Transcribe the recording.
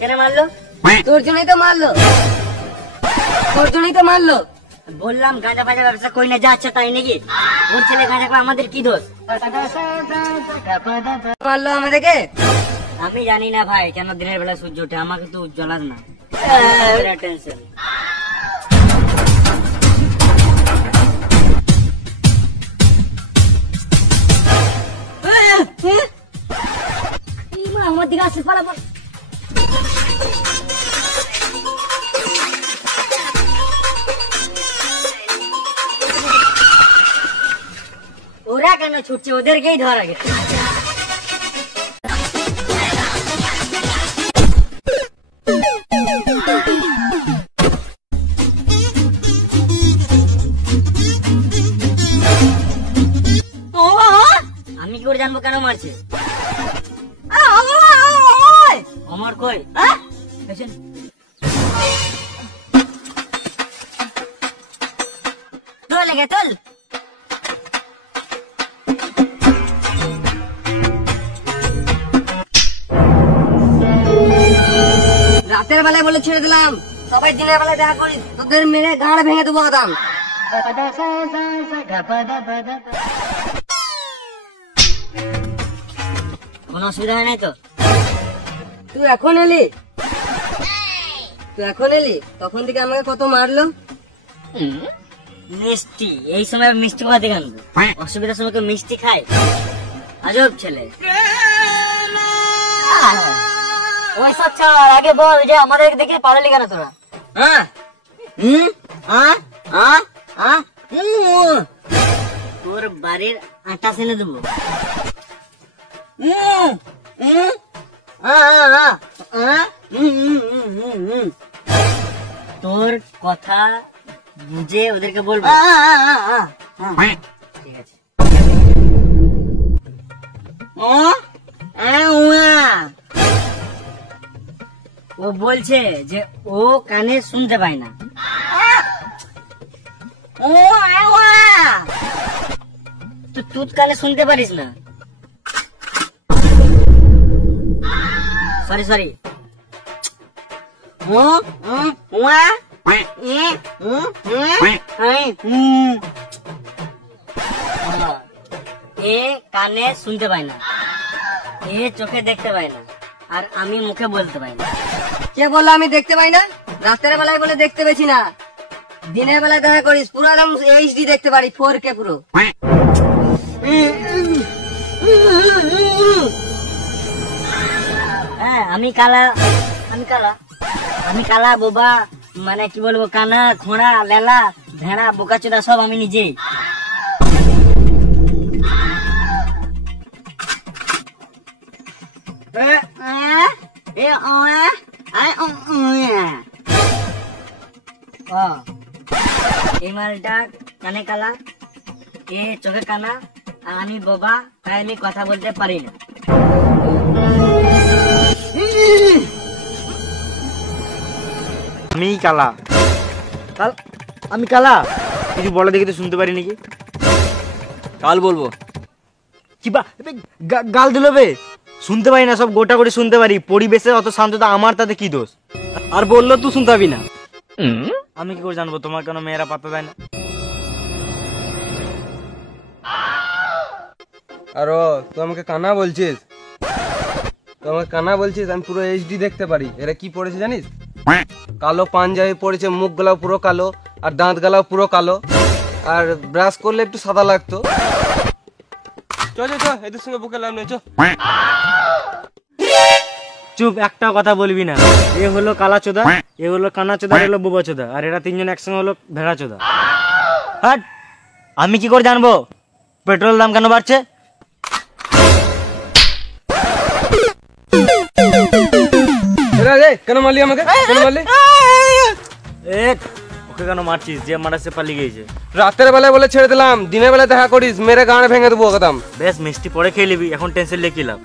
কেন মারলো? তোর জন্যই তো মারলো, তোর জন্যই তো মারলো। বললাম গাঁজা ফাজা ব্যবসা করি না, যা আচ্ছা তাই নাকি? ওর ছেলে গাঁজা করে, আমাদের কি দোষ? মারলো আমাদেরকে। আমি জানি না ভাই কেন দিনের বেলা সূর্য ওঠে, আমাকে তো জ্বলাস না। টেনশন। আমার দিকে আসছে, পালা পালা। ওরা কেন ছুটছে? ওদেরকেই ধরা গেছে। আমি কি করে জানবো কেন মারছে? আমার কই লেগে চল। রাতের বেলায় বলে ছেড়ে দিলাম, সবাই দিনের বেলায় দেখা করিস, তোদের মেরে গাঁড় ভেঙে দেবো আদাম। কোনো অসুবিধা হয় নাই তো? তুই এখন এলি, তুই এখন এলি, তখন থেকে আমাকে কত মারলো। মিষ্টি এই সময় মিষ্টি কোথা থেকে আনবো? অসুবিধার সময় কেউ মিষ্টি খায়? আজব ছেলে। ওইসব ছাড়, আগে বল যে আমাদের দেখে পালালি কেন তোরা? তোর বাড়ির আটা সেনে দেবো। তোর কথা বুঝে ওদেরকে বলবো। ঠিক আছে। ও বলছে যে ও কানে শুনতে পায় না। তো তুই কানে শুনতে পারিস না? Sorry sorry. এ কানে শুনতে পায় না, এ চোখে দেখতে পায় না, আর আমি মুখে বলতে পাই না। কে বললো আমি দেখতে পাই না? রাতের বেলায় বলে দেখতে পেছি না, দিনের বেলায় দেখা করিস, পুরো একদম এইচডি দেখতে পারি, 4K পুরো। হ্যাঁ আমি কালা, আমি কালা, আমি কালা বোবা, মানে কি বলবো, কানা খোঁড়া লেলা ভেড়া বোকাচোদা সব আমি নিজেই। এই মালটা কানে কালা, এ চোখে কানা, আর আমি বোবা, তাই আমি কথা বলতে পারি না। আমি কালা, আমি কালা, কিছু বলে দেখে তো শুনতে পারি নাকি? কাল বলবো কি বা গাল দিল বে? শুনতে পারি না, সব গোটা করে শুনতে পারি। পরিবেশে অত শান্ততা, আমার তাতে কি দোষ? আর বললো তুই শুনতে পাবি না। আমি কি করে জানবো তোমার কেন মেয়েরা পাত্তা দেয় না? আর তুই আমাকে কানা বলছিস? তুই আমাকে কানা বলছিস? আমি পুরো এইচডি দেখতে পারি। এরা কি পড়েছে জানিস? কালো পাঞ্জাবি পড়েছে, মুখ গলাও পুরো কালো, আর দাঁত গলাও পুরো কালো, আর ব্রাশ করলে একটু সাদা লাগতো। চ চ চ, এদের সঙ্গে বুকে লাভ নেই, চ। চুপ, একটা কথা বলবি না। এ হলো কালা চোদা, এ হলো কানা চোদা, এ হলো বোবা চোদা, আর এরা তিনজন একসঙ্গে হলো ভেড়া চোদা। হাট! আমি কি করে জানবো পেট্রোল দাম কেন বাড়ছে? কেন মারলি আমাকে? কেন মারলি? ওকে কেন মারছিস? যে মারা সে পালিয়ে গেছে। রাতের বেলায় বলে ছেড়ে দিলাম, দিনের বেলায় দেখা করিস, মেরে গাঁড় ভেঙে দেবো একদম। বেশ, মিষ্টি পরে খেয়ে নিবি, এখন টেনশন নিয়ে কি লাভ?